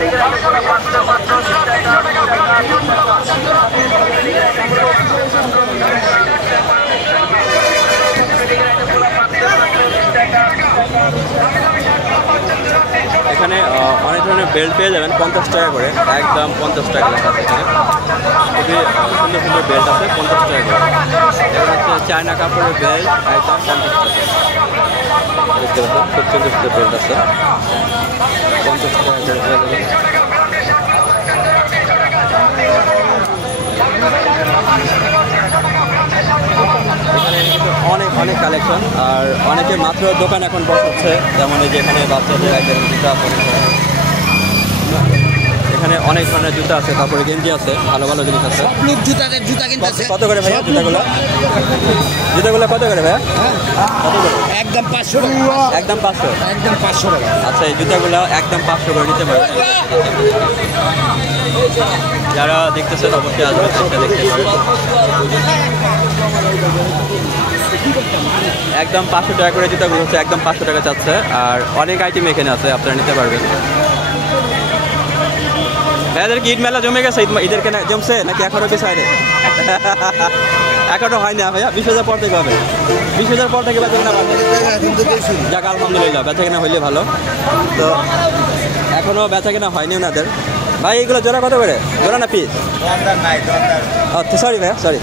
এখানে অনেক ধরনের বেল্ট পেয়ে যাবেন 50 টাকা করে, একদম 50 টাকা লেখা আছে এখানে। খুবই সুন্দর সুন্দর বেল্ট আছে 50 টাকা করে। এবার হচ্ছে চায়না কাপড়ের বেল্ট একদম 50 টাকা। দেখতে পাচ্ছেন খুব সুন্দর সুন্দর বেল্ট আছে 50 টাকা করে পেয়ে যাবেন। এখানে কিন্তু অনেক অনেক কালেকশন, আর অনেকে মাত্র দোকান এখন বসাচ্ছে, যেমন এই যে এখানে বাচ্চাদের আইটেম জুতা আছে, এখানে অনেক ধরনের জুতা আছে, তারপরে গেঞ্জি আছে, ভালো ভালো জিনিস আছে। জুতা কিনতেছে কত করে ভাইয়া জুতাগুলো? জুতাগুলো কত করে ভাইয়া? কত করে? একদম 500 টাকা। একদম 500? একদম 500 টাকা। আচ্ছা, এই জুতাগুলো একদম 500 করে নিতে পারবেন। যারা দেখতেছেন অবশ্যই আসবেন, দেখতে পারেন। একদম 500 টাকা করে জুতাগুলো হচ্ছে, একদম 500 টাকা চাচ্ছে। আর অনেক আইটেম এখানে আছে, আপনারা নিতে পারবেন। ভাইয়াদের কি ঈদ মেলা জমে গেছে? ঈদের কেনা জমছে নাকি এখনো কিছু হয়নি? এখনো হয় না ভাইয়া? 20,000 পর থেকে হবে? 20,000 পর থেকে বেচা কেনা পাবে? যাক আলহামদুলিল্লাহ, বেচা কেনা হইলে ভালো। তো এখনো বেচা কেনা হয়নি ওনাদের। ভাই এগুলো জোড়া কত করে? জোড়া না পিস? আচ্ছা সরি ভাইয়া, সরি।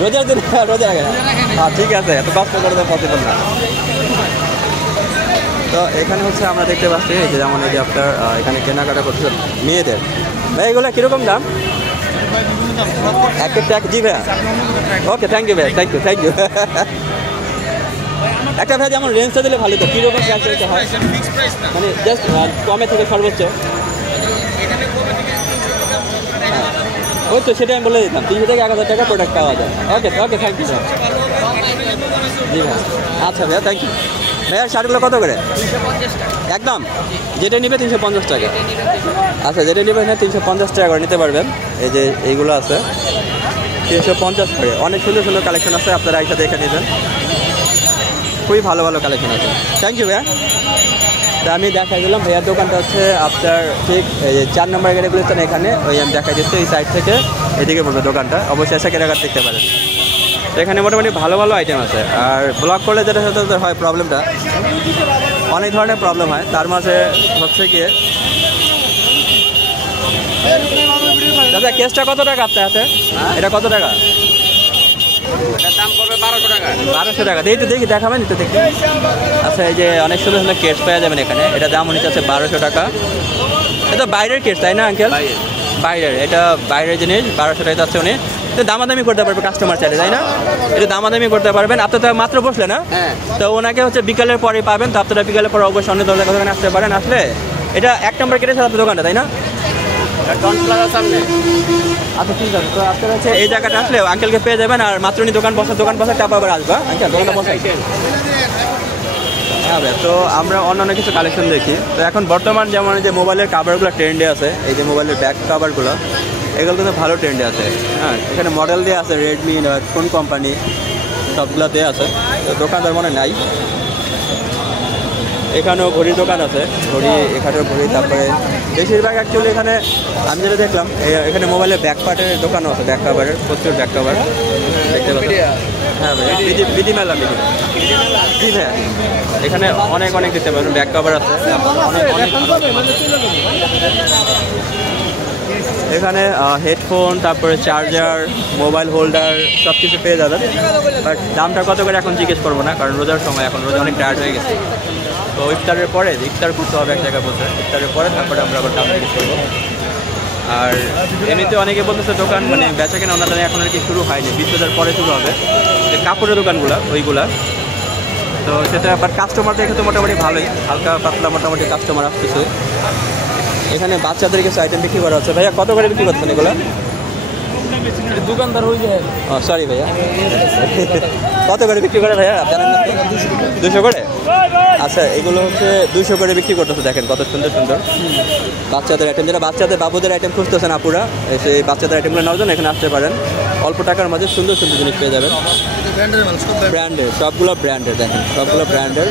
রোজার দিন রোজা রাখে না? হ্যাঁ ঠিক আছে, এত কষ্ট করে তো পসিবল না। তো এখানে হচ্ছে আমরা দেখতে পাচ্ছি যে যেমন এই যে আপনার এখানে কেনাকাটা করছে মেয়েদের। ভাই এগুলো কীরকম দাম? এক একটা জি ভাইয়া, ওকে থ্যাংক ইউ ভাইয়া, থ্যাংক ইউ থ্যাংক ইউ। একটা ভাই যেমন রেঞ্জটা দিলে ভালো, তো কীরকম প্রাইস রেঞ্জটা হয়? মানে জাস্ট কমে থেকে সর্বোচ্চ? ওই তো সেটা আমি বলে দিতাম, 300 থেকে 1,000 টাকা প্রোডাক্ট পাওয়া যায়। ওকে ওকে থ্যাংক ইউ ভাইয়া। জি ভাই, আচ্ছা ভাইয়া থ্যাংক ইউ। ভাইয়া শার্টগুলো কত করে? একদম যেটা নিবে 350 টাকা। আচ্ছা যেটা নিবে এখানে 350 টাকা করে নিতে পারবেন। এই যে এইগুলো আছে 350 করে। অনেক সুন্দর সুন্দর কালেকশন আছে, আপনারা একসাথে দেখে নেবেন। খুবই ভালো ভালো কালেকশন আছে। থ্যাংক ইউ ভাইয়া। তা আমি দেখাই দিলাম ভাইয়ার দোকানটা হচ্ছে আপনার ঠিক এই যে 4 নম্বর গেটে গুলিস্তান, এখানে ওই আমি দেখাই দিচ্ছি এই সাইড থেকে এদিকে পড়বে দোকানটা। অবশ্যই এসে কেনাকাটা দেখতে পারেন। এখানে মোটামুটি ভালো ভালো আইটেম আছে। আর ব্লগ করলে যেটা সাথে হয় প্রবলেমটা, অনেক ধরনের প্রবলেম হয়। তার মাঝে হচ্ছে গিয়ে দাদা কেসটা কত টাকা আপনার হাতে? এটা কত টাকা? দাম পড়বে 1200 টাকা। 1200 টাকা এই তো দেখি, দেখাবেন একটু দেখি। আচ্ছা এই যে অনেক সুন্দর সুন্দর কেটস পাওয়া যাবেন এখানে। এটা দাম উনি চাচ্ছে 1200 টাকা। এটা বাইরের কেটস তাই না আঙ্কেল? বাইরের, এটা বাইরের জিনিস 1200 টাকা চাচ্ছে উনি। তো দামাদামি করতে পারবে কাস্টমার চাইলে তাই না? এটা দামাদামি করতে পারবেন। আপনার তো মাত্র বসলে না, তো ওনাকে হচ্ছে বিকালের পরে পাবেন। তো আপনারা বিকালের পরে অবশ্যই অন্য দোকানে আসতে পারেন। আসলে এটা 1 নম্বর কেটেছে আপনার দোকানটা তাই না? সামনে। আচ্ছা ঠিক আছে, তো আপনারা হচ্ছে এই জায়গাটা আসলে আঙ্কেলকে পেয়ে যাবেন। আর মাত্র উনি দোকান বসা তারপর আবার আসবা আঙ্কেল দোকানটা বসাই। হ্যাঁ ভাই, তো আমরা অন্যান্য কিছু কালেকশন দেখি। তো এখন বর্তমান যেমন যে মোবাইলের কাভারগুলো ট্রেন্ডে আছে, এই যে মোবাইলের ব্যাক কাভারগুলো, এগুলো কিন্তু ভালো ট্রেন্ডে আছে। হ্যাঁ এখানে মডেল দিয়ে আছে, রেডমি কোন কোম্পানি সবগুলোতে আছে। তো দোকানদার মনে নাই। এখানেও ঘড়ির দোকান আছে, ঘড়ি এখানেও ঘড়ি। তারপরে বেশিরভাগ অ্যাকচুয়ালি এখানে আমি যেটা দেখলাম এখানে মোবাইলের ব্যাক পার্টের দোকানও আছে, ব্যাক কাভারের প্রচুর ব্যাক কাভার দেখতে পাচ্ছি। হ্যাঁ ভাই বিডি মেলা জি ভাইয়া, এখানে অনেক অনেক দিতে পারবেন, ব্যাক কাভার আছে অনেক। এখানে হেডফোন, তারপরে চার্জার, মোবাইল হোল্ডার সব কিছু পেয়ে যাবেন। বাট দামটা কত করে এখন জিজ্ঞেস করবো না, কারণ রোজার সময়, এখন রোজা অনেক টায়ার্ড হয়ে গেছে। তো ইফতারের পরে ইফতার করতে হবে এক জায়গায় বসে, ইফতারের পরে তারপরে আমরা আবার দাম জিজ্ঞেস করবো। আর এমনিতে অনেকে বলতেছে দোকান মানে বেচা কেনা ওনাদের এখন আর কি শুরু হয়নি, 20,000 পরে শুরু হবে যে কাপড়ের দোকানগুলো ওইগুলা। তো সেটা আবার কাস্টমার দেখে তো মোটামুটি ভালোই, হালকা পাতলা মোটামুটি কাস্টমার আসতেছে। এখানে বাচ্চাদের কিছু আইটেম বিক্রি করা হচ্ছে। ভাইয়া কত করে বিক্রি করছেন এগুলো? দোকানদার হয়ে যায়। ও সরি ভাইয়া, কত করে বিক্রি করে ভাইয়া জানেন না? 200 করে। আচ্ছা এগুলো হচ্ছে 200 করে বিক্রি করতেছে। দেখেন কত সুন্দর সুন্দর বাচ্চাদের আইটেম, যেটা বাচ্চাদের বাবুদের আইটেম খুঁজতেছেন আপুরা, সেই বাচ্চাদের আইটেমগুলো নেওয়ার জন্য এখানে আসতে পারেন। অল্প টাকার মাঝে সুন্দর সুন্দর জিনিস পেয়ে যাবেন। ব্র্যান্ডের, সবগুলো ব্র্যান্ডের। দেখেন সবগুলো ব্র্যান্ডের,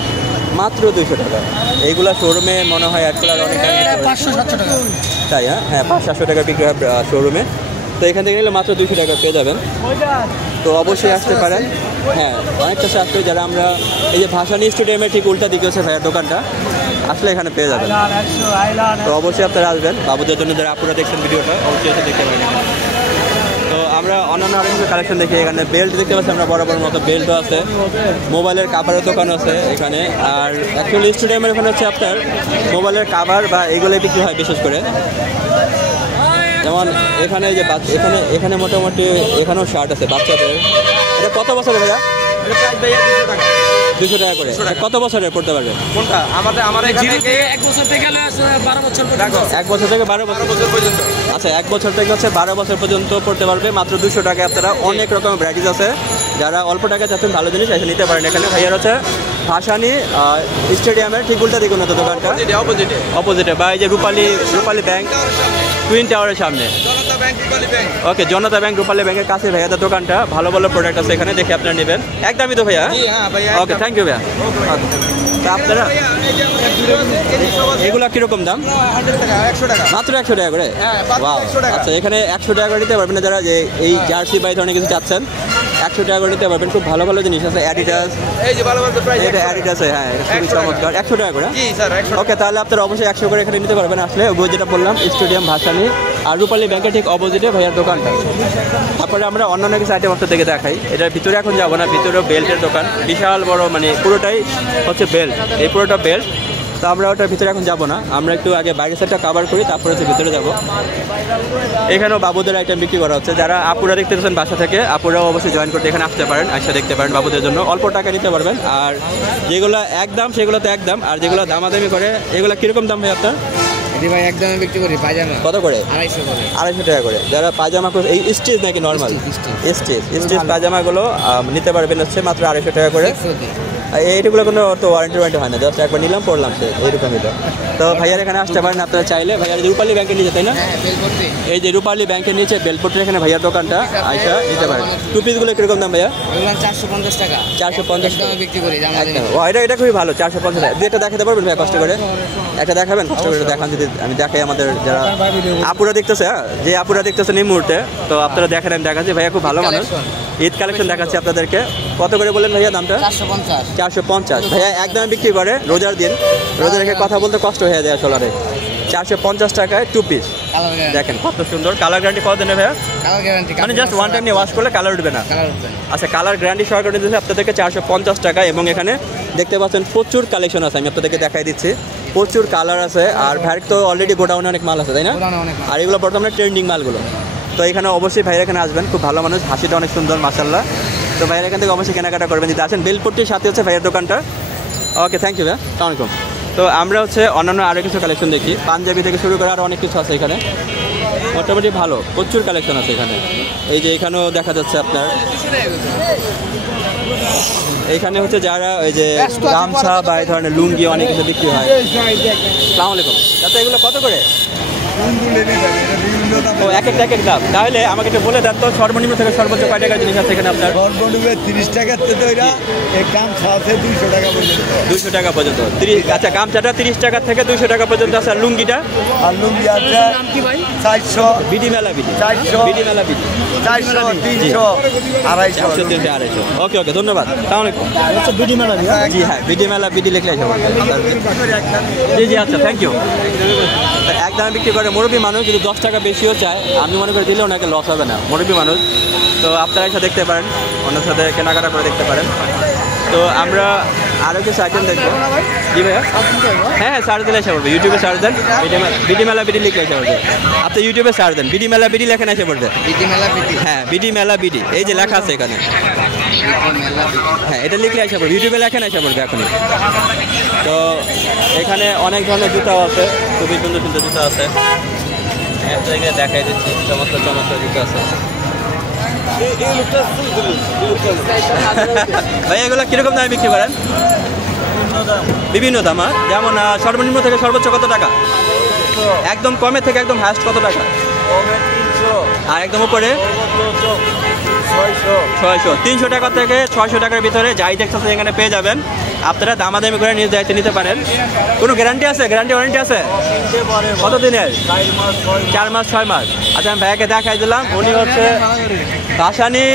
মাত্র 200 টাকা। এইগুলা শোরুমে মনে হয় অ্যাড করার অনেক টাকা, 500-700 টাকা। তাই হ্যাঁ 500-700 টাকা বিক্রি হয় শোরুমে। তো এখান থেকে নিলে মাত্র 200 টাকা পেয়ে যাবেন। তো অবশ্যই আসতে পারেন। হ্যাঁ অনেকটা সাশ্রয়। যারা আমরা এই যে ভাসানী স্টেডিয়ামের ঠিক উল্টা দিকে হচ্ছে ভাইয়ার দোকানটা, আসলে এখানে পেয়ে যাবেন। তো অবশ্যই আপনারা আসবেন। বাবুদের জন্য যারা আপনারা দেখছেন ভিডিওটা অবশ্যই এসে দেখতে পারেন। তো আমরা অন্যান্য আরও কিছু কালেকশন দেখি। এখানে বেল্ট দেখতে পাচ্ছি আমরা, বড় বড় মতো বেল্টও আছে, মোবাইলের কাভারের দোকান আছে এখানে। আর অ্যাকচুয়ালি স্টেডিয়ামের ওখানে হচ্ছে আপনার মোবাইলের কাভার বা এইগুলোই বিক্রি হয় বিশেষ করে। যেমন এখানে যে এখানে মোটামুটি এখানেও শার্ট আছে বাচ্চাদের। এটা কত বছরের ভাইয়া? 200 টাকা করে। কত বছরের পড়তে পারবে? কোনটা? আমাদের এখানে 1 বছর থেকে 12 বছর পর্যন্ত। 1 বছর থেকে 12 বছর পর্যন্ত। আচ্ছা 1 বছর থেকে হচ্ছে 12 বছর পর্যন্ত পড়তে পারবে মাত্র 200 টাকায়। আপনারা অনেক রকমের ভ্যারাইটিস আছে। যারা অল্প টাকা চাচ্ছেন ভালো জিনিস এসে নিতে পারেন। এখানে ভাইয়ার হচ্ছে ভাসানী স্টেডিয়ামের ঠিক উল্টা দিকে উন্নত দোকানটা, অপোজিটে বা এই যে রূপালী ব্যাংক টুইন টাওয়ারের সামনে। ওকে, জনতা ব্যাংক রূপালী ব্যাংকের কাছে ভাইয়াদের দোকানটা। ভালো ভালো প্রোডাক্ট আছে এখানে, দেখে আপনারা নেবেন। একদমই তো ভাইয়া? ওকে, থ্যাংক ইউ ভাইয়া। তা আপনারা এগুলা কিরকম দাম? 100 টাকা। মাত্র 100 টাকা করে? Wow! আচ্ছা এখানে 100 টাকা করে নিতে পারবেন না যারা যে এই জার্সি বা এই ধরনের কিছু চাচ্ছেন, 100 টাকা করে নিতে পারবেন। খুব ভালো ভালো জিনিস আছে। অ্যাডিডাস, এই যে ভালো ভালো প্রাইস। এটা অ্যাডিডাস, হ্যাঁ এটা খুবই চমৎকার। 100 টাকা করে? জি স্যার 100। ওকে, তাহলে আপনারা অবশ্যই 100 করে এখানে নিতে পারবেন আসলে। ওই যেটা বললাম স্টেডিয়াম ভাসানী আর রূপালী ব্যাংকের ঠিক অপোজিটে ভাইয়ার দোকানটা। তারপরে আমরা অন্যান্য কিছু আইটেম আপনার থেকে দেখাই। এটার ভিতরে এখন যাবো না, ভিতরেও বেল্টের দোকান, বিশাল বড়, মানে পুরোটাই হচ্ছে বেল্ট, এই পুরোটা বেল্ট। তো আমরা ওটার ভিতরে এখন যাবো না, আমরা একটু আগে বাইরের সাইডটা কভার করি, তারপরে হচ্ছে ভিতরে যাবো। এখানেও বাবুদের আইটেম বিক্রি করা হচ্ছে। যারা আপুরা দেখতে পাচ্ছেন বাসা থেকে, আপুরাও অবশ্যই জয়েন করতে এখানে আসতে পারেন, আসতে দেখতে পারেন। বাবুদের জন্য অল্প টাকা নিতে পারবেন। আর যেগুলো একদম সেগুলো তো একদম, আর যেগুলো দামাদামি করে এগুলো কীরকম দাম ভাই আপনার? ভাই একদমই বিক্রি করি পায়জামা। কত করে? 250 করে। 250 টাকা করে। যারা পায়জামা এই স্টেজ নাকি নর্মাল স্টেজ পায়জামাগুলো নিতে পারবেন হচ্ছে মাত্র 250 টাকা করে। এইগুলো কোনো তো ওয়ারেন্টি হয় না, জাস্ট একবার নিলাম পড়লাম সে এইরকমই। তো ভাইয়ার এখানে আসতে পারেন আপনারা চাইলে। ভাইয়ার রূপালী ব্যাংকের নিচে, তাই না? এই যে রূপালী ব্যাংকের নিচে বেলপট্টির এখানে ভাইয়ার দোকানটা, আইসা নিতে পারেন। টু পিসগুলো কিরকম দাম ভাইয়া? 450 টাকা। 450 টাকা বিক্রি করি। এটা খুবই ভালো। 450 টাকা। এটা দেখাতে পারবেন ভাই কষ্ট করে? একটা দেখাবেন কষ্ট করে দেখান, যদি আমি দেখাই আমাদের যারা আপুরা দেখতেছে, যে আপুরা দেখতেছেন এই মুহূর্তে, তো আপনারা দেখেন, আমি দেখাচ্ছি। ভাইয়া খুব ভালো মানুষ। ঈদ কালেকশন দেখাচ্ছি আপনাদেরকে। কত করে বলেন ভাইয়া দামটা? 450। ভাইয়া একদম বিক্রি করে রোজার দিন, রোজা রেখে কথা বলতে কষ্ট হয়ে যায় আসলে। 450 টাকায় 2 পিস। দেখেন কত সুন্দর। কালার গ্যারান্টি কত দেন ভাইয়া? কালার গ্যারান্টি মানে জাস্ট ওয়ান টাইম নিয়ে ওয়াশ করলে কালার উঠবে না? আচ্ছা, কালার গ্যারান্টি সরকার দিচ্ছে আপনাদেরকে 450 টাকা। এবং এখানে দেখতে পাচ্ছেন প্রচুর কালেকশন আছে, আমি আপনাদেরকে দেখাই দিচ্ছি। প্রচুর কালার আছে। আর ভ্যারিক তো অলরেডি গোডাউনে অনেক মাল আছে, তাই না? আর এগুলো বর্তমানে ট্রেন্ডিং মালগুলো। তো এখানে অবশ্যই ভাইয়ের এখানে আসবেন, খুব ভালো মানুষ, হাসিটা অনেক সুন্দর মাশাআল্লাহ। তো ভাইয়ের এখান থেকে অবশ্যই কেনাকাটা করবেন যদি আসেন। বেলপট্টির সাথে হচ্ছে ভাইয়ের দোকানটা। ওকে, থ্যাংক ইউ ভাইয়া, আসসালামু আলাইকুম। তো আমরা হচ্ছে অন্যান্য আরও কিছু কালেকশন দেখি, পাঞ্জাবি থেকে শুরু করে আরও অনেক কিছু আছে এখানে। মোটামুটি ভালো, প্রচুর কালেকশন আছে এখানে। এই যে এখানেও দেখা যাচ্ছে আপনার, এইখানে হচ্ছে যারা ওই যে গামছা বা এই ধরনের লুঙ্গি অনেক কিছু বিক্রি হয়। আসসালামু আলাইকুম। তাতে এগুলো কত করে? ও এক এক দাম। তাহলে আমাকে একটু বলে দেন তো, সর্বনিম্ন থেকে সর্বোচ্চ কয় টাকার জিনিস আছে এখানে আপনার? সর্বনিম্ন 30 টাকার থেকে গামছা আছে 200 টাকা পর্যন্ত। 200 টাকা পর্যন্ত। আচ্ছা, গামছাটা 30 টাকা থেকে 200 টাকা পর্যন্ত আছে। আর লুঙ্গিটা? আর লুঙ্গি আছে 400। বিডি মেলা বিডি, 400। বিডি মেলা বিডি 400, 300, 250। 400, 300, 250। ওকে ওকে, ধন্যবাদ। আসসালামু আলাইকুম। হচ্ছে বিডি মেলা। জি হ্যাঁ, বিডি মেলা বিডি লিখলে আসবে। জি জি, আচ্ছা, থ্যাংক ইউ। একদম বিক্রি করে মুরব্বী মানুষ, যদি 10 টাকা বেশিও চায় আমি মনে করি দিলেও ওনাকে লস হবে না, মুরব্বী মানুষ। তো আপনারা এসে দেখতে পারেন, ওনার সাথে কেনাকাটা করে দেখতে পারেন। তো আমরা আরও কিছু আইটেম দেখবো। জি ভাইয়া, হ্যাঁ সার্চ দিলে এসে পড়বে। ইউটিউবে সার্চ দেন বিডি মেলা বিডি লিখলে এসে পড়বে। আপনি ইউটিউবে সার্চ দেন বিডি মেলা বিডি লেখেন এসে পড়বে। হ্যাঁ, বিডি মেলা বিডি, এই যে লেখা আছে এখানে। হ্যাঁ, এটা লিখলে এসে পড়বে, ইউটিউবে লেখেন এসে পড়বে এখনই। তো এখানে অনেক ধরনের জুতাও আছে, খুবই সুন্দর সুন্দর জুতা আছে। দেখাই দিচ্ছি, চমৎকার চমৎকার জুতা আছে। ভাই এগুলো কিরকম দামে বিক্রি করেন? বিভিন্ন দাম। যেমন সর্বনিম্ন থেকে সর্বোচ্চ কত টাকা? একদম কমে থেকে একদম হাইস্ট কত টাকা? আর একদম উপরে 600 300 টাকা থেকে 600 টাকার ভিতরে যাই দেখতেছেন এখানে পেয়ে যাবেন। আপনারা দামাদামি করে নিজ দায়িত্বে নিতে পারেন। কোনো গ্যারান্টি আছে, গ্যারান্টি ওয়ারেন্টি আছে? কত দিনের? 4 মাস 6 মাস। আচ্ছা আমি ভাইয়াকে দেখাই দিলাম, উনি হচ্ছে ভাসানী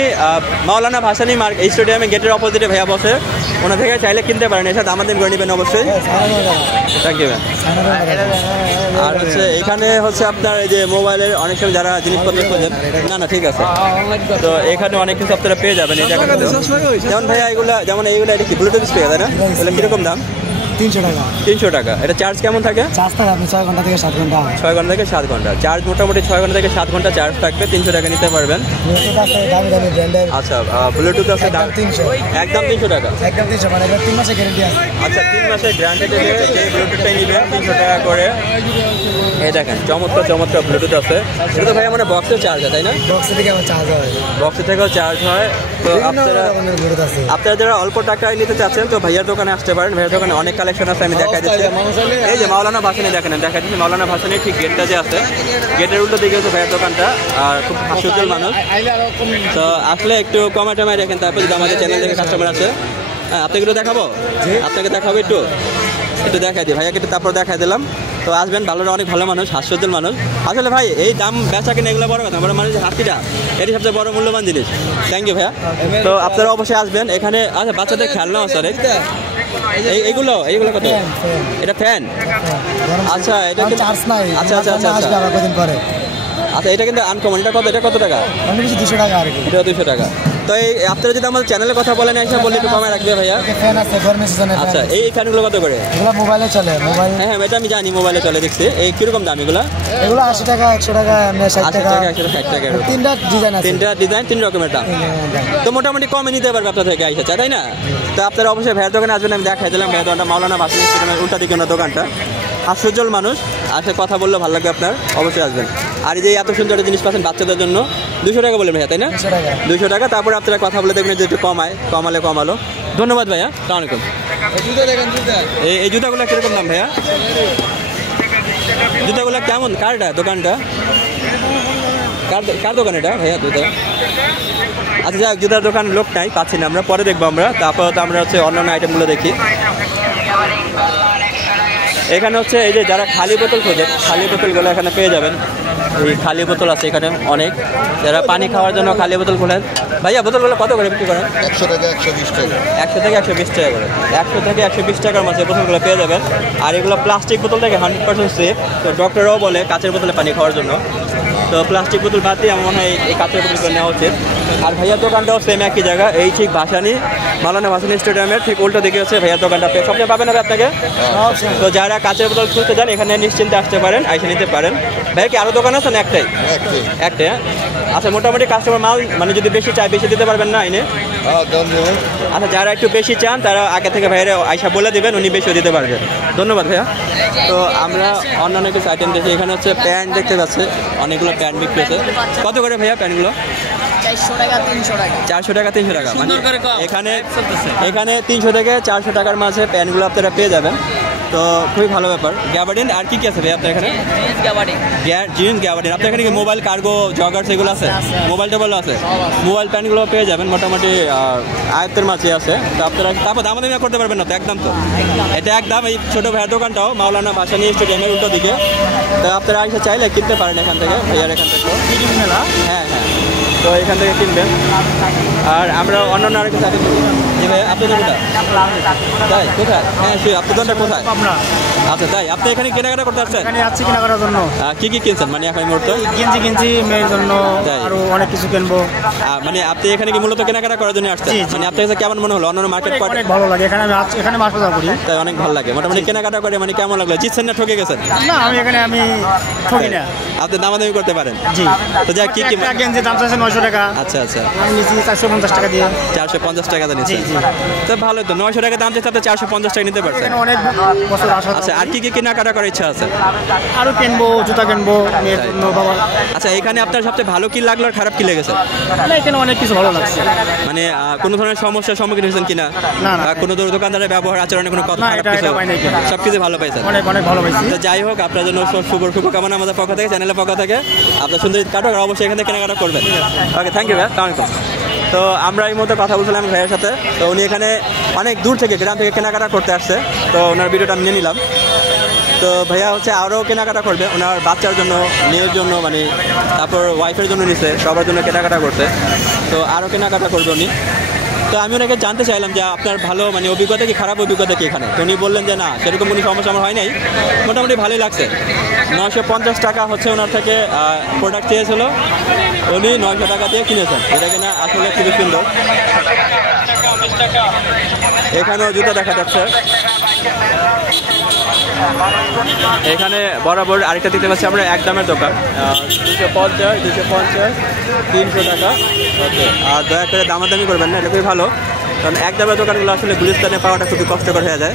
মাওলানা ভাসানী স্টেডিয়ামে গেটের অপোজিটে ভাইয়া বসে, ওনা থেকে চাইলে কিনতে পারেন, এর সাথে দামাদামি করে নেবেন অবশ্যই। Thank you. আর হচ্ছে এখানে হচ্ছে আপনার এই যে মোবাইলের অনেক সময় যারা জিনিসপত্র খোঁজেন, না ঠিক আছে, তো এখানে অনেক কিছু আপনারা পেয়ে যাবেন এই জায়গাটা। যেমন ভাইয়া এগুলা, যেমন এইগুলো এটা কি ব্লুটুথ স্পিকার তাই না? এগুলো কিরকম দাম? 300 টাকা। 300 টাকা। এটা চার্জ কেমন থাকে? চার্জ থাকে আপনি 6 ঘন্টা থেকে 7 ঘন্টা। 6 ঘন্টা থেকে 7 ঘন্টা চার্জ, মোটামুটি 6 ঘন্টা থেকে 7 ঘন্টা চার্জ থাকবে। 300 টাকা নিতে পারবেন। ব্লুটুথ আছে দামি দামি ব্র্যান্ডের। আচ্ছা ব্লুটুথ আছে দাম 300, একদম 300 টাকা। একদম 300, মানে 3 মাসের গ্যারান্টি আছে। আচ্ছা 3 মাসের গ্যারান্টি দিয়ে যে ব্লুটুথটাই নেবেন 300 টাকা করে। এই দেখেন চমৎকার চমৎকার ব্লুটুথ আছে। এটা তো ভাই মানে বক্সে চার্জ হয় তাই না? বক্স থেকে আমার চার্জ হয়, বক্সে থেকেও চার্জ হয়। তো আপনারা যারা অল্প টাকায় নিতে চাচ্ছেন তো ভাইয়ার দোকানে আসতে পারেন। ভাইয়ার দোকানে অনেক কালেকশন আছে, আমি দেখাই দিচ্ছি। এই যে মাওলানা ভাসানী দেখেন, দেখা দিচ্ছি মাওলানা ভাসানী ঠিক গেটটা যে আছে, গেটের উল্টো দিকে হচ্ছে ভাইয়ার দোকানটা। আর খুব হাস্যজ্জ্বল মানুষ, তো আসলে একটু কমায় টমায় রাখেন। তারপর যদি আমাদের চ্যানেল থেকে কাস্টমার আছে, হ্যাঁ আপনাকে দেখাবো, আপনাকে দেখাবো একটু দেখাই দিই ভাইয়াকে, তারপর দেখাই দিলাম। তো আসবেন, ভালোরা অনেক ভালো মানুষ, হাস্যজ্জ্বল মানুষ। আসলে ভাই এই দাম বেচা কিনা এগুলো বড় কথা, বড় মানুষের হাসিটা এটি সবচেয়ে বড় মূল্যবান জিনিস। থ্যাংক ইউ ভাইয়া। তো আপনারা অবশ্যই আসবেন এখানে। আচ্ছা বাচ্চাদের খেলনা আছে এইগুলো কত? এটা ফ্যান? আচ্ছা এটা চার্জ নাই। আচ্ছা আচ্ছা আচ্ছা আচ্ছা আচ্ছা এটা কিন্তু আনকমন। এটা কত? এটা কত টাকা? 200 টাকা। আর এটা 200 টাকা। তো এই আপনারা যদি আমাদের চ্যানেলের কথা বলেন, এসে বললে একটু কমায় রাখবে ভাইয়া। ফ্যান আছে গরমের সিজনে। আচ্ছা এই ফ্যানগুলো কত করে? এগুলো মোবাইলে চলে। মোবাইল, হ্যাঁ এটা আমি জানি, মোবাইলে চলে দেখছি। এই কিরকম দাম এগুলো? এগুলো 80 টাকা, 100 টাকা, 60 টাকা, 160 টাকা। তিনটা ডিজাইন আছে, তিনটা ডিজাইন 3 রকমের দাম। তো মোটামুটি কমে নিতে পারবে আপনার থেকে আইসা, তাই না? তো আপনারা অবশ্যই ভাইয়ের দোকানে আসবেন। আমি দেখাই দিলাম ভাইয়ের দোকানটা মাওলানা ভাসানী স্টেডিয়ামের উল্টা দিকে ওনার দোকানটা। হাস্যজ্জ্বল মানুষ, আসে কথা বললে ভালো লাগবে আপনার, অবশ্যই আসবেন। আর এই যে এত সুন্দর একটা জিনিস পাচ্ছেন বাচ্চাদের জন্য 200 টাকা বললেন ভাইয়া তাই না? 200 টাকা। তারপরে আপনারা কথা বলে দেখবেন যে একটু কমালো। ধন্যবাদ ভাইয়া, আসসালামু আলাইকুম। এই জুতাগুলো কিরকম দাম ভাইয়া? জুতাগুলো কেমন? কারটা দোকানটা? কার দোকান এটা ভাইয়া জুতা? আচ্ছা যাক, জুতার দোকান লোক নাই, পাচ্ছি না আমরা, পরে দেখবো আমরা। তারপর তো আমরা হচ্ছে অন্যান্য আইটেমগুলো দেখি। এখানে হচ্ছে এই যে যারা খালি বোতল খোঁজে, খালি বোতলগুলো এখানে পেয়ে যাবেন। এই খালি বোতল আছে এখানে অনেক, যারা পানি খাওয়ার জন্য খালি বোতল খোলেন। ভাইয়া বোতলগুলো কত করে বিক্রি করেন? 100 টাকা, 120 টাকা। 100 থেকে 120 টাকা করে। 100 থেকে 120 টাকার মাঝে বোতলগুলো পেয়ে যাবেন। আর এগুলো প্লাস্টিক বোতল থেকে 100% সেফ। তো ডক্টররাও বলে কাঁচের বোতলে পানি খাওয়ার জন্য। তো প্লাস্টিক বোতল বাদ দিয়ে আমার মনে হয় এই কাঁচের বোতলগুলো নেওয়া উচিত। আর ভাইয়ার দোকানটাও সেম একই জায়গা, এই ঠিক ভাসানী মাওলানা ভাসানী স্টেডিয়ামের ঠিক উল্টো দিকে হচ্ছে ভাইয়ার দোকানটা। সবচেয়ে পাবেন হবে আপনাকে। তো যারা কাঁচের বোতল খুলতে যান এখানে নিশ্চিন্তে আসতে পারেন, আইসে নিতে পারেন। ভাইয়া কি আরও দোকান আছে না একটাই? একটাই। আচ্ছা মোটামুটি কাস্টমার মাল মানে যদি বেশি চায় বেশি দিতে পারবেন না আইনে? আচ্ছা যারা একটু বেশি চান তারা আগে থেকে ভাইয়ের আইসা বলে দেবেন, উনি বেশিও দিতে পারবেন। ধন্যবাদ ভাইয়া। তো আমরা অন্যান্য কিছু আইটেম দেখি। এখানে হচ্ছে প্যান্ট দেখতে পাচ্ছে, অনেকগুলো প্যান্ট বিক্রি হচ্ছে। কত করে ভাইয়া প্যান্টগুলো? 400 টাকা 300 টাকা। 400 টাকা 300 টাকা। মানে এখানে 300 থেকে 400 টাকার মাঝে প্যান্টগুলো আপনারা পেয়ে যাবেন। তো খুবই ভালো ব্যাপার। গ্যাবার্ডিন আর কি আছে ভাই আপনার এখানে? Jeans gabardine. আপনার এখানে কি মোবাইল কার্গো জগার্স এগুলো আছে? মোবাইল টোবাইল আছে? মোবাইল প্যান্টগুলো পেয়ে যাবেন মোটামুটি আয়ত্তের মাঝে আছে। তো আপনারা তারপর দামাদামি করতে পারবেন না তো? একদম তো এটা একদম। এই ছোটো ভাইয়ের দোকানটাও মাওলানা ভাসানী স্টেডিয়ামের উল্টো দিকে। তো আপনারা এসে চাইলে কিনতে পারেন এখান থেকে, ভাইয়ার এখান থেকে। হ্যাঁ, তো এখান থেকে কিনবেন। আর আমরা অন্যান্য আরেকটা চাকরি করি। জি ভাই আপনার দোকানটা তাই কোথায়? হ্যাঁ সে আপনার দোকানটা কোথায়? আচ্ছা তাই আপনি এখানে কেনাকাটা করতে আসছেন? এখানে আছি কেনা করার জন্য। কি কিনছেন মানে এখন এই মুহূর্তে? গেঞ্জি কিনছি মেয়ের জন্য, আরো অনেক কিছু কিনবো। মানে আপনি এখানে কি মূলত কেনাকাটা করার জন্য আসছেন? মানে আপনার কাছে কেমন মনে হলো? অন্যান্য মার্কেট অনেক ভালো লাগে এখানে। আমি এখানে মাছ বাজার করি, তাই অনেক ভালো লাগে। মোটামুটি কেনাকাটা করে মানে কেমন লাগলো? জিতছেন না ঠকে গেছেন? না আমি এখানে আমি ঠকি না। আপনি দামাদামি করতে পারেন? জি। তো যা কি গেঞ্জি দাম চাইছে 900 টাকা। আচ্ছা আচ্ছা। আমি নিচ্ছি 450 টাকা দিয়ে। 450 টাকা দিয়ে নিচ্ছেন। তো ভালো তো 900 টাকা দাম দিতে আপনি 450 টাকা নিতে পারছেন। এখানে অনেক বছর আসা আচ্ছা আর কি কি কেনাকাটা করার ইচ্ছা আছে? আরো কিনবো, জুতা কিনবো মেয়ের জন্য, বাবার। আচ্ছা এখানে আপনার সবচেয়ে ভালো কি লাগলো আর খারাপ কি লেগেছে? না এখানে অনেক কিছু ভালো লাগছে। মানে কোনো ধরনের সমস্যার সম্মুখীন হয়েছেন কিনা? না, না। বা কোনো দোকানদারের ব্যবহার আচরণে কোনো কথা না, খারাপ এটা কিছু? পাই নাই কিনা। সবকিছু ভালো পাইছেন? অনেক অনেক ভালো পাইছি। তো যাই হোক আপনার জন্য শুভকামনা আমাদের পক্ষ থেকে, চ্যানেলের পক্ষ থেকে। আপনার সুন্দর ঈদ কাটুক, আর অবশ্যই এখান থেকে কেনাকাটা করবেন। ওকে, থ্যাংক ইউ ভাই, আসসালামু আলাইকুম। তো আমরা এই মধ্যে কথা বলছিলাম ভাইয়ের সাথে। তো উনি এখানে অনেক দূর থেকে গ্রাম থেকে কেনাকাটা করতে আসছে। তো ওনার ভিডিওটা আমি নিয়ে নিলাম। তো ভাইয়া হচ্ছে আরও কেনাকাটা করবে ওনার বাচ্চার জন্য, মেয়ের জন্য, মানে তারপর ওয়াইফের জন্য নিছে, সবার জন্য কেনাকাটা করতে। তো আরও কেনাকাটা করবে উনি। তো আমি ওনাকে জানতে চাইলাম যে আপনার ভালো মানে অভিজ্ঞতা কি, খারাপ অভিজ্ঞতা কি এখানে? তো উনি বললেন যে না সেরকম কোনো সমস্যা আমার হয় নাই, মোটামুটি ভালোই লাগছে। 950 টাকা হচ্ছে ওনার থেকে প্রোডাক্ট চেয়েছিল, উনি 900 টাকা দিয়ে কিনেছেন। এটা কিনা আসলে খুবই সুন্দর। এখানেও জুতা দেখা যাচ্ছে। এখানে বরাবর আরেকটা দেখতে পাচ্ছি আমরা এক দামের দোকান, 250, 250, 300 টাকা। ওকে, আর দয়া করে দামাদামি করবেন না, এটা খুবই ভালো। কারণ এক দামের দোকানগুলো আসলে গুলিস্তানে পাওয়াটা খুবই কষ্টকর হয়ে যায়।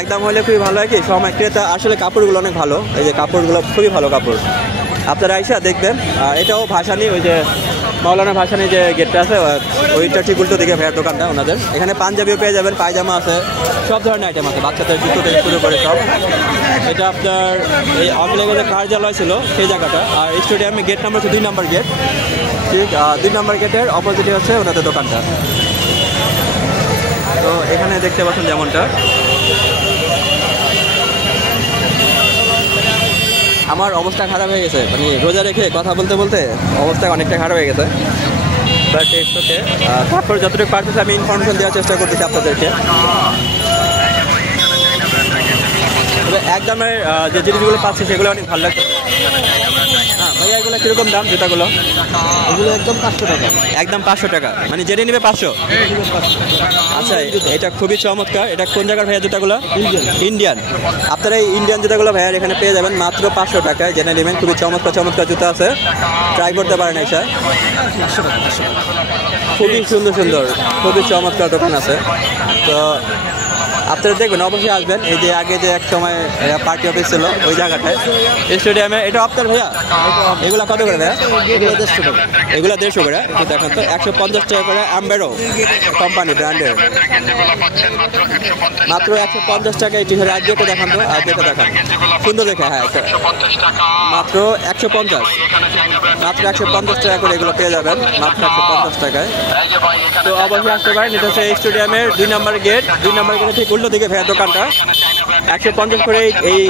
একদম হলে খুবই ভালো হয় কি, সময় ক্রেতা আসলে কাপড়গুলো অনেক ভালো। এই যে কাপড়গুলো খুবই ভালো কাপড়, আপনারা আইসা দেখবেন। এটাও ভাসানি, ওই যে মাওলানা ভাসানি যে গেটটা আছে ওইটা ঠিক উল্টো দিকে ভাইয়ের দোকানটা ওনাদের। এখানে পাঞ্জাবিও পেয়ে যাবেন, পায়জামা আছে, সব ধরনের আইটেম আছে, বাচ্চাদের জুতো থেকে শুরু করে সব। এটা আপনার এই অমলেগের যে কার্যালয় ছিল সেই জায়গাটা, আর স্টেডিয়ামে গেট নাম্বার হচ্ছে 2 নম্বর গেট, ঠিক 2 নম্বর গেটের অপোজিটে হচ্ছে ওনাদের দোকানটা। তো এখানে দেখতে পাচ্ছেন যেমনটা, আমার অবস্থা খারাপ হয়ে গেছে, মানে রোজা রেখে কথা বলতে বলতে অবস্থা অনেকটা খারাপ হয়ে গেছে। বাট ইটস ওকে, তারপর যতটুকু পারতেছি আমি ইনফরমেশন দেওয়ার চেষ্টা করতেছি আপনাদেরকে। তবে একদমের যে জিনিসগুলো পাচ্ছি সেগুলো অনেক ভালো লাগছে। হ্যাঁ ভাইয়া, এগুলো কীরকম দাম জুতাগুলো? এগুলো একদম 500 টাকা। একদম 500 টাকা, মানে যেটা নেবে 500। আচ্ছা, এটা খুবই চমৎকার। এটা কোন জায়গার ভাইয়া জুতাগুলো? ইন্ডিয়ান। আপনারা এই ইন্ডিয়ান জুতাগুলো ভাইয়ার এখানে পেয়ে যাবেন মাত্র 500 টাকায়। যেটা নেবেন খুবই চমৎকার চমৎকার জুতা আছে, ট্রাই করতে পারেন। এসে খুবই সুন্দর সুন্দর, খুবই চমৎকার দোকান আছে। তো আপনারা দেখবেন, অবশ্যই আসবেন। এই যে আগে যে এক সময় পার্টি অফিস ছিল ওই জায়গাটায় স্টেডিয়ামে, এটা আপনার ভাইয়া? এগুলো কত করে ভাইয়া? এগুলো 150 টাকা। এগুলো 150 করে। একটু দেখেন তো, 150 টাকা করে আম্বেরো কোম্পানি ব্র্যান্ডের, মাত্র 150 টাকায় টি শার্ট। আজকে দেখান তো, আজকে দেখান, সুন্দর দেখে। হ্যাঁ, মাত্র 150, মাত্র 150 টাকা করে এগুলো পেয়ে যাবেন, মাত্র 150 টাকায়। তো অবশ্যই আসতে পারেন। এটা হচ্ছে স্টেডিয়ামের 2 নম্বর গেট, 2 নম্বর গেটে ঠিক উল্টো দিকে ভাইয়ার দোকানটা। 150 করে এই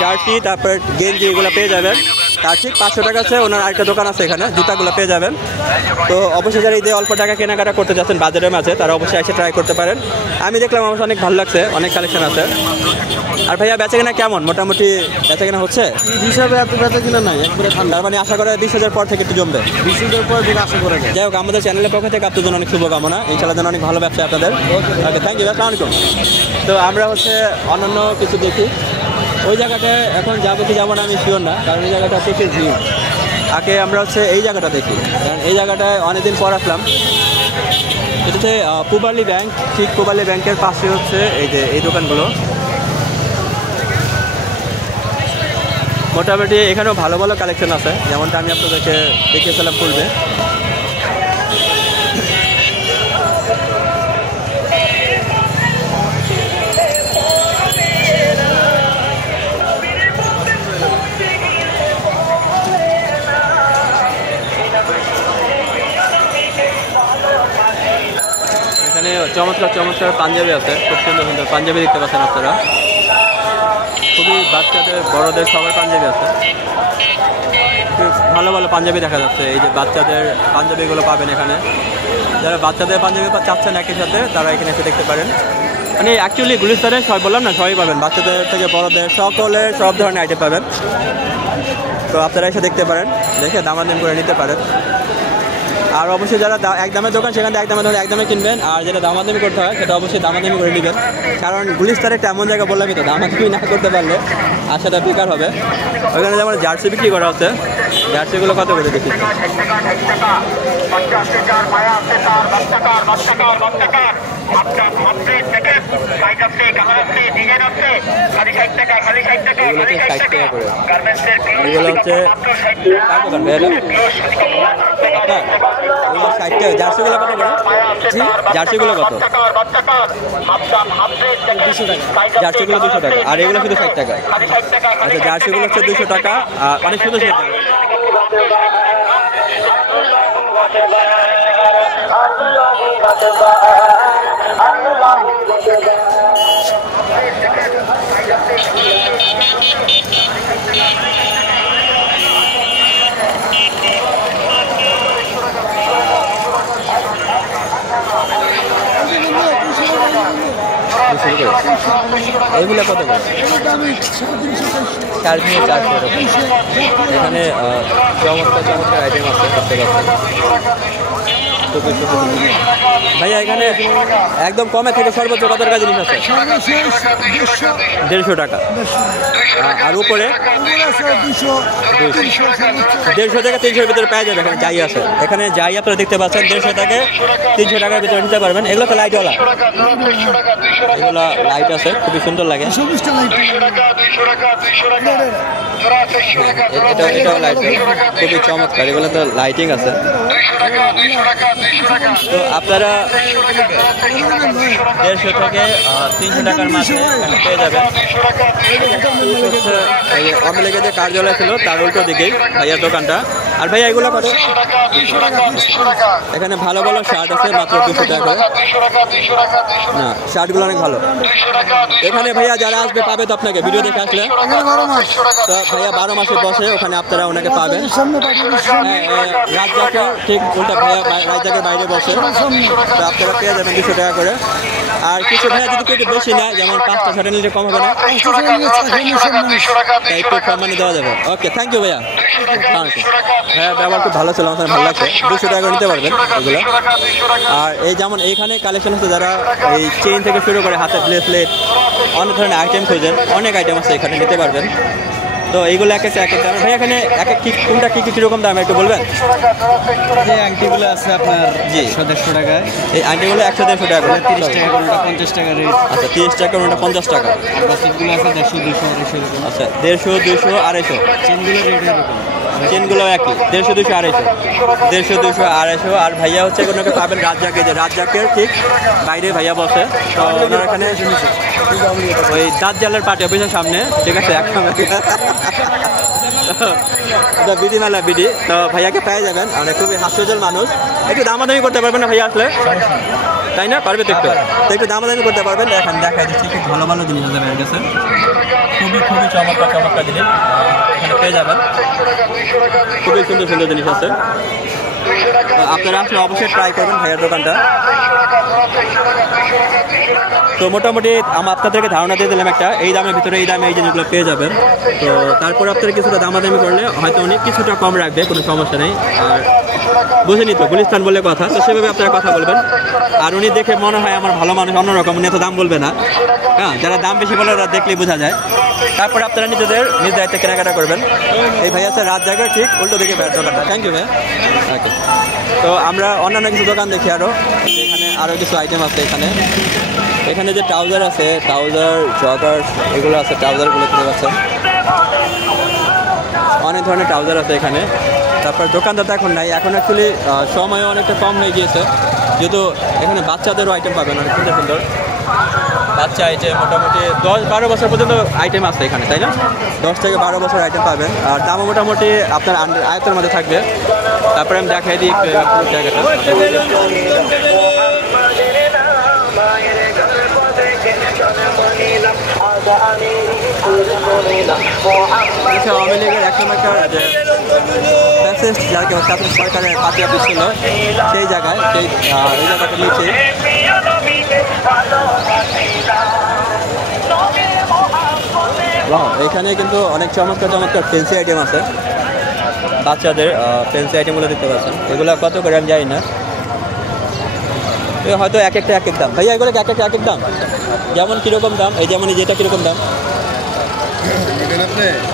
জার্সি, তারপর গেঞ্জি এগুলো পেয়ে যাবেন। তার ঠিক 500 টাকা আছে ওনার আরেকটা দোকান আছে, এখানে জুতাগুলো পেয়ে যাবেন। তো অবশ্যই যারা ঈদে অল্প টাকা কেনাকাটা করতে যাচ্ছেন বাজারের মাঝে, তারা অবশ্যই এসে ট্রাই করতে পারেন। আমি দেখলাম আমার অনেক ভালো লাগছে, অনেক কালেকশন আছে। আর ভাইয়া বেচা কেনা কেমন? মোটামুটি বেচা কেনা হচ্ছে? ঈদ হিসাবে এত বেচা কিনা নাই, একবারে ঠান্ডা। তার মানে আশা করে 20,000 পর থেকে একটু জমবে। 20,000 পর দিন আশা করে যায়। যাই হোক, আমাদের চ্যানেলের পক্ষ থেকে আপনাদের জন্য অনেক শুভকামনা। ইনশাআল্লাহ যেন অনেক ভালো ব্যবসা আপনাদের। ওকে, থ্যাংক ইউ, আসসালামু আলাইকুম। তো আমরা হচ্ছে অন্যান্য কিছু দেখি। ওই জায়গাটায় এখন যাবো কি যাবো না আমি শিওর না, কারণ এই জায়গাটা প্রচুর ভিড়। আগে আমরা হচ্ছে এই জায়গাটা দেখি, কারণ এই জায়গাটায় অনেকদিন পর আসলাম। এটা হচ্ছে পূবালী ব্যাংক, ঠিক পূবালী ব্যাংকের পাশে হচ্ছে এই যে এই দোকানগুলো। মোটামুটি এখানেও ভালো ভালো কালেকশন আছে, যেমনটা আমি আপনাদেরকে দেখিয়েছিলাম পূর্বে। এখানে চমৎকার চমৎকার পাঞ্জাবি আছে, খুব সুন্দর সুন্দর পাঞ্জাবি দেখতে পাচ্ছেন আপনারা। খুবই বাচ্চাদের বড়দের সবার পাঞ্জাবি আছে, খুব ভালো ভালো পাঞ্জাবি দেখা যাচ্ছে। এই যে বাচ্চাদের পাঞ্জাবিগুলো পাবেন এখানে। যারা বাচ্চাদের পাঞ্জাবি চাচ্ছেন একই সাথে, তারা এখানে এসে দেখতে পারেন। মানে অ্যাকচুয়ালি গুলিস্তানে সবাই বললাম না, সবাই পাবেন, বাচ্চাদের থেকে বড়দের সকলের সব ধরনের আইটেম পাবেন। তো আপনারা এসে দেখতে পারেন, দেখে দামাদাম করে নিতে পারেন। আর অবশ্যই যারা একদমের দোকান সেখান থেকে একদমে ধরে একদমে কিনবেন, আর যেটা দামাদামি করতে হয় সেটা অবশ্যই দামাদামি করে নেবেন, কারণ গুলিস্তান একটা এমন জায়গা বললামই তো, দামাদামি না করতে পারলে আর সেটা বেকার হবে। ওইখানে যেমন জার্সি বিক্রি করা হচ্ছে, জার্সিগুলো কত করে দেখি? এগুলো হচ্ছে জার্সিগুলো কত করে? জার্সিগুলো কত? 200 টাকা। জার্সিগুলো 200 টাকা, আর এগুলো শুধু 60 টাকা। আচ্ছা, জার্সিগুলো হচ্ছে 200 টাকা, অনেক সুন্দর সুন্দর। এইগুলো কত করে? 450-400 এখানে চমৎকার চমৎকার আইটেম আছে, করতে পারছেন। ভাইয়া এখানে একদম কমে থেকে সর্বোচ্চ কত টাকা জিনিস আছে? 150 টাকা। আর উপরে 150 থেকে 300-এর ভিতরে পাওয়া যাবে। এখানে যাই আছে, এখানে যাই আপনারা দেখতে পাচ্ছেন 150 থেকে 300 টাকার ভিতরে নিতে পারবেন। এগুলো তো লাইটওয়ালা, এগুলো লাইট আছে, খুবই সুন্দর লাগে। এটাও লাইট, খুবই চমৎকার। এগুলো তো লাইটিং আছে। তো আপনারা 150 থেকে 300 টাকার মাঝে পেয়ে যাবেন। অমলেকে যে কার্যালয় ছিল তার উল্টো দিকেই ভাইয়ার দোকানটা। আর ভাইয়া এগুলো কত? এখানে ভালো ভালো শার্ট আছে মাত্র 200 টাকা। না, শার্টগুলো অনেক ভালো। এখানে ভাইয়া যারা আসবে পাবে তো আপনাকে, ভিডিও দেখে আসলে। তো ভাইয়া 12 মাসে বসে, ওখানে আপনারা ওনাকে পাবেন। রাজ্জাকে ঠিক উল্টা, ভাইয়া রাজ্জাকের বাইরে বসে, তো আপনারা পেয়ে যাবেন 200 টাকা করে। আর কিছু ভাইয়া যদি একটু বেশি নেয়, যেমন 5টা শার্ট নিলে কম হবে না, একটু কম মানে দেওয়া যাবে। ওকে, থ্যাংক ইউ ভাইয়া। হ্যাঁ, ব্যবহার খুব ভালো ছিল, আমার ভালো লাগছে। 200 টাকা নিতে পারবেন এগুলো। আর এই যেমন এইখানে কালেকশন আছে, যারা এই চেইন থেকে শুরু করে হাতের ব্রেসলেট, অনেক ধরনের আইটেম খোঁজেন, অনেক আইটেম আছে এখানে, নিতে পারবেন। তো এইগুলো এক এক দাম ভাই, এখানে এক এক কোনটা কী কীরকম দাম একটু বলবেন? যে আংটিগুলো আছে আপনার জি 100-150 টাকায়। এই আংটিগুলো 100-150 টাকা করে, 30 টাকা করে, 50 টাকা রেট। আচ্ছা, 30 টাকা ওটা 50 টাকা। বাস্কেটগুলো আছে 150-200-250 এরকম। আচ্ছা, 150-200-250। চেনগুলো রেট এরকম, চেনগুলো একই 150-200-250, 150-200-250। আর ভাইয়া হচ্ছে ওনাকে পাবেন রাজ্জাকে, যে রাজ্জাকের ঠিক বাইরে ভাইয়া বসে। তো ওনার এখানে ওই দাঁত জালের পার্টি অফিসের সামনে, ঠিক আছে, একসঙ্গে বিডি মেলা বিডি। তো ভাইয়াকে পেয়ে যাবেন, মানে খুবই হাস্যজল মানুষ। একটু দামাদামি করতে পারবেন না ভাইয়া আসলে, তাই না? পারবে তো একটু, তো একটু দামাদামি করতে পারবেন। এখন দেখাই দিচ্ছি, খুব ভালো ভালো জিনিস আছে ভাইয়ের কাছে, খুবই খুবই চমৎকার চমৎকার জিনিস এখানে পেয়ে যাবেন। খুবই সুন্দর সুন্দর জিনিস আছে, আপনারা আসলে অবশ্যই ট্রাই করবেন ভাইয়ের দোকানটা। তো মোটামুটি আপনাদেরকে ধারণা দিয়ে দিলাম একটা, এই দামের ভিতরে এই দামে এই জিনিসগুলো পেয়ে যাবেন। তো তারপরে আপনারা কিছুটা দামাদামি করলে হয়তো উনি কিছুটা কম রাখবে, কোনো সমস্যা নেই। আর বুঝেনি তো, গুলিস্তান বলে কথা, তো সেভাবে আপনারা কথা বলবেন। আর উনি দেখে মনে হয় আমার ভালো মানুষ, অন্যরকম, উনি এত দাম বলবে না। হ্যাঁ, যারা দাম বেশি বলে ওরা দেখলেই বোঝা যায়। তারপরে আপনারা নিজেদের নিজ দায়িত্বে কেনাকাটা করবেন। এই ভাই আছে রাত জায়গায় ঠিক উল্টো দিকে ভাইয়ের দোকানটা। থ্যাংক ইউ ভাই। ওকে, তো আমরা অন্যান্য কিছু দোকান দেখি আরও, এখানে আরও কিছু আইটেম আছে। এখানে যে ট্রাউজার আছে, ট্রাউজার জগার্স এগুলো আছে, ট্রাউজারগুলো কিনে পাচ্ছেন, অনেক ধরনের ট্রাউজার আছে এখানে। তারপর দোকানদার তো এখন নাই, এখন অ্যাকচুয়ালি সময় অনেকটা কম হয়ে গিয়েছে, যেহেতু এখানে বাচ্চাদেরও আইটেম পাবেন অনেক সুন্দর সুন্দর বাচ্চা আইটেম। মোটামুটি 10-12 বছর পর্যন্ত আইটেম আছে এখানে, তাই না? 10 থেকে 12 বছর আইটেম পাবেন, আর দামও মোটামুটি আপনার আয়ত্তের মধ্যে থাকবে। তারপরে আমি দেখাই দিই একটু জায়গাটা। আওয়ামী লীগের একসময়কার যে ফ্যাসিস্ট, যাকে সরকারের পার্টি অফিস ছিল, সেই জায়গায়, এই জায়গাটা নিচে এখানে কিন্তু অনেক চমৎকার চমৎকার ফেন্সি আইটেম আছে। বাচ্চাদের ফ্যান্সি আইটেমগুলো দেখতে পাচ্ছেন। এগুলো কত করে আমি জানি না, হয়তো এক একটা এক এক দাম। ভাইয়া এগুলো এক একটা এক এক দাম, যেমন কীরকম দাম? এই যেমন যেটা কীরকম দাম?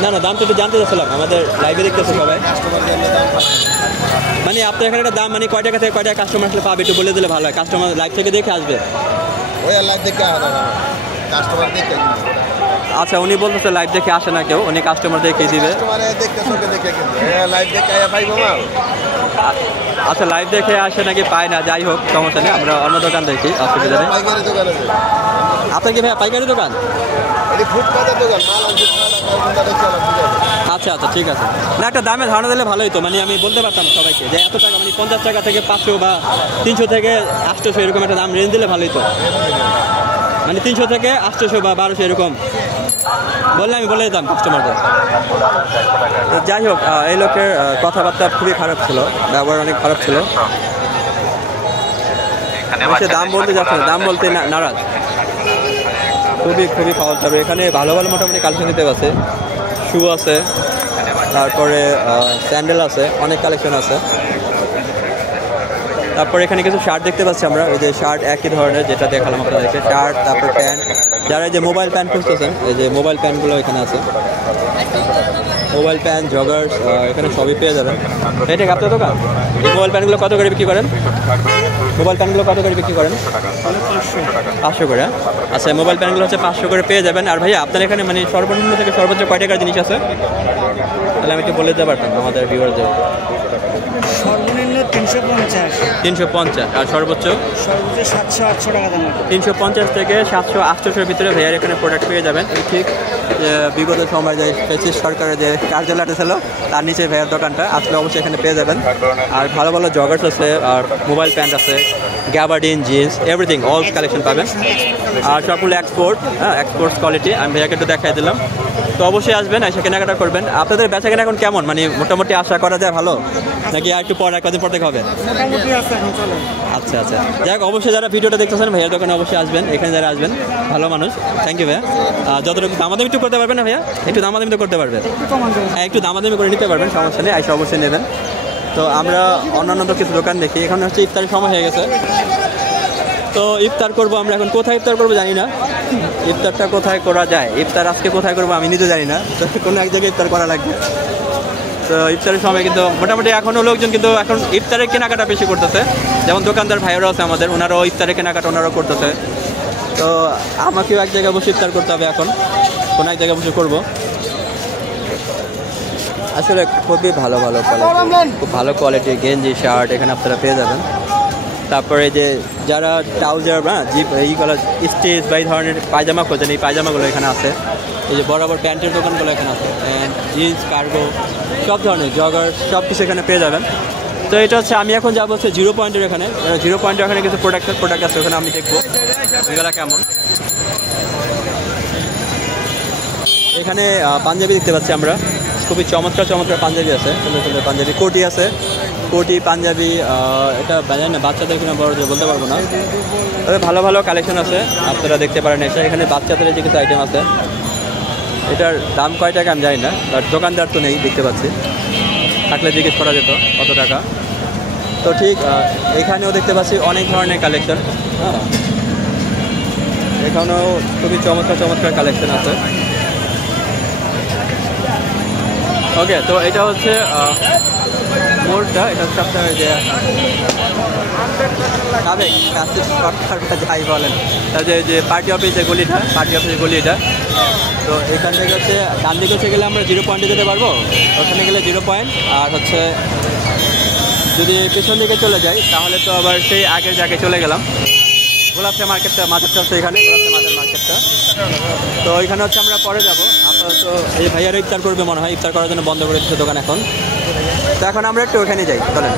না না, দামটা একটু জানতে চাচ্ছিলাম, আমাদের লাইভে দেখতেছে সবাই। মানে আপনার এখানে একটা দাম, মানে কয় টাকা থেকে কয় টাকা কাস্টমার আসলে পাবে একটু বলে দিলে ভালো হয়, কাস্টমার লাইভ থেকে দেখে আসবে। আচ্ছা, উনি বলতেছে লাইভ দেখে আসে না কেউ, উনি কাস্টমার দেখে দিবে। আচ্ছা, লাইভ দেখে আসে নাকি পায় না, যাই হোক সমস্যা নেই, আমরা অন্য দোকান দেখি, অসুবিধা নেই। আপনার কি ভাই পাইকারি দোকান? আচ্ছা আচ্ছা, ঠিক আছে। না, একটা দামে ধারণা দিলে ভালোই তো, মানে আমি বলতে পারতাম সবাইকে যে এত টাকা, মানে 50 টাকা থেকে 500 বা 300 থেকে 800 এরকম একটা দাম রেঞ্জ দিলে ভালোই তো, মানে 300 থেকে 800 বা 1200 এরকম বললে আমি বলে দিতাম কাস্টমারদের। তো যাই হোক, এই লোকের কথাবার্তা খুবই খারাপ ছিল, ব্যবহার অনেক খারাপ ছিল। সে দাম বলতে যাচ্ছে না, দাম বলতে নারাজ, খুবই খুবই খাওয়া যাবে। এখানে ভালো ভালো মোটামুটি কালেকশন দিতে পারছে, শু আছে, তারপরে স্যান্ডেল আছে, অনেক কালেকশন আছে। তারপরে এখানে কিছু শার্ট দেখতে পাচ্ছি আমরা, ওই যে শার্ট একই ধরনের যেটা দেখালাম আপনাদেরকে, শার্ট, তারপর প্যান্ট। যারা এই যে মোবাইল প্যান্ট খুঁজতেছেন, এই যে মোবাইল প্যান্টগুলো এখানে আছে, মোবাইল প্যান্ট, জগার্স, এখানে সবই পেয়ে যাবেন। এটা আপনার দোকান? এই মোবাইল প্যান্টগুলো কত করে বিক্রি করেন? মোবাইল প্যান্টগুলো কত করে বিক্রি করেন? 500 করে। আচ্ছা, মোবাইল প্যান্টগুলো হচ্ছে 500 করে পেয়ে যাবেন। আর ভাইয়া আপনার এখানে মানে সর্বনিম্ন থেকে সর্বোচ্চ কয় টাকার জিনিস আছে? তাহলে আমি একটু বলে দিতে পারতাম আমাদের ভিউয়ারদের। সর্বনিম্ন 350, আর সর্বোচ্চ 700-800 টাকা দাম। 350 থেকে 700-800-এর ভিতরে ভাইয়ার এখানে প্রোডাক্ট পেয়ে যাবেন। ঠিক বিগত সময় যে ফ্যাসিস্ট সরকারের যে কার্যালয়টা ছিল তার নিচে ভাইয়ার দোকানটা, আসলে অবশ্যই এখানে পেয়ে যাবেন। আর ভালো ভালো জগার্স আছে, আর মোবাইল প্যান্ট আছে, gabardine, jeans, everything all collection পাবেন। আর সবগুলো এক্সপোর্ট, হ্যাঁ, এক্সপোর্টস কোয়ালিটি। আমি ভাইয়াকে একটু দেখাই দিলাম। তো অবশ্যই আসবেন, এসে কেনাকাটা করবেন। আপনাদের বেচাকেনা এখন কেমন, মানে মোটামুটি আশা করা যায় ভালো, নাকি আর একটু পরে কদিন পর থেকে হবে? আচ্ছা আচ্ছা, যাই হোক, অবশ্যই যারা ভিডিওটা দেখতেছেন ভাইয়ার দোকানে অবশ্যই আসবেন, এখানে যারা আসবেন ভালো মানুষ। থ্যাংক ইউ ভাইয়া। যতটুকু দামাদামি একটু করতে পারবেন না ভাইয়া? একটু দামাদামি তো করতে পারবেন, হ্যাঁ, একটু দামাদামি করে নিতে পারবেন, সমস্যা নেই, এসে অবশ্যই নেবেন। তো আমরা অন্যান্য তো কিছু দোকান দেখি, এখানে হচ্ছে ইফতারের সময় হয়ে গেছে, তো ইফতার করবো আমরা। এখন কোথায় ইফতার করবো জানি না, ইফতারটা কোথায় করা যায়, ইফতার আজকে কোথায় করবো আমি নিজে জানি না, তো কোনো এক জায়গায় ইফতার করা লাগবে। তো ইফতারের সময় কিন্তু মোটামুটি এখনও লোকজন কিন্তু এখন ইফতারের কেনাকাটা বেশি করতেছে, যেমন দোকানদার ভাইয়েরাও আছে আমাদের, ওনারাও ইফতারের কেনাকাটা ওনারাও করতেছে। তো আমাকেও এক জায়গায় বসে ইফতার করতে হবে, এখন কোনো এক জায়গায় বসে করবো। আসলে খুবই ভালো ভালো কোয়ালিটি, খুব ভালো কোয়ালিটির গেঞ্জি, শার্ট এখানে আপনারা পেয়ে যাবেন। তারপরে যে যারা ট্রাউজার বা এইগুলো স্টেজ বা এই ধরনের পায়জামা খোঁজেন, এই পায়জামাগুলো এখানে আছে। এই যে বরাবর প্যান্টের দোকানগুলো এখানে আছে, প্যান্ট, জিন্স, কার্গো, সব ধরনের জগার, সব কিছু এখানে পেয়ে যাবেন। তো এটা হচ্ছে আমি এখন যাবো হচ্ছে 0 পয়েন্টের এখানে। 0 পয়েন্টের ওখানে কিছু প্রোডাক্ট আছে, ওখানে আমি দেখবো এগুলো কেমন। এখানে পাঞ্জাবি দেখতে পাচ্ছি আমরা, খুবই চমৎকার চমৎকার পাঞ্জাবি আছে, সুন্দর সুন্দর পাঞ্জাবি, কোটি আছে, কোটি পাঞ্জাবি। এটা জানি না বাচ্চাদের কিনা বড়দের বলতে পারবো না, তবে ভালো ভালো কালেকশন আছে, আপনারা দেখতে পারেন। এখানে বাচ্চাদের যে কিছু আইটেম আছে, এটার দাম কয় টাকা আমি জানি না, বাট দোকানদার তো নেই দেখতে পাচ্ছি, থাকলে জিজ্ঞেস করা যেত কত টাকা। তো ঠিক এখানেও দেখতে পাচ্ছি অনেক ধরনের কালেকশন, হ্যাঁ, এখানেও খুবই চমৎকার চমৎকার কালেকশন আছে। ওকে, তো এটা হচ্ছে মোড়টা, এটা হচ্ছে আপনার যে যাই বলেন, যে পার্টি অফিসের গলিটা, পার্টি অফিসের গলি এটা। তো এখান থেকে হচ্ছে ডান দিকে হচ্ছে গেলে আমরা 0 পয়েন্টে যেতে পারবো, ওখানে গেলে 0 পয়েন্ট। আর হচ্ছে যদি পেছন দিকে চলে যাই তাহলে তো আবার সেই আগের জায়গায় চলে গেলাম। গোলাপশা মার্কেটটা, মার্কেটটা হচ্ছে এখানে, গোলাপশা মার্কেট মার্কেটটা। তো এখানে হচ্ছে আমরা পরে যাবো। আপনারা তো এই ভাইয়ারা ইফতার করবে মনে হয়, ইফতার করার জন্য বন্ধ করে দিচ্ছে দোকান এখন। তো এখন আমরা একটু ওখানে যাই, চলেন।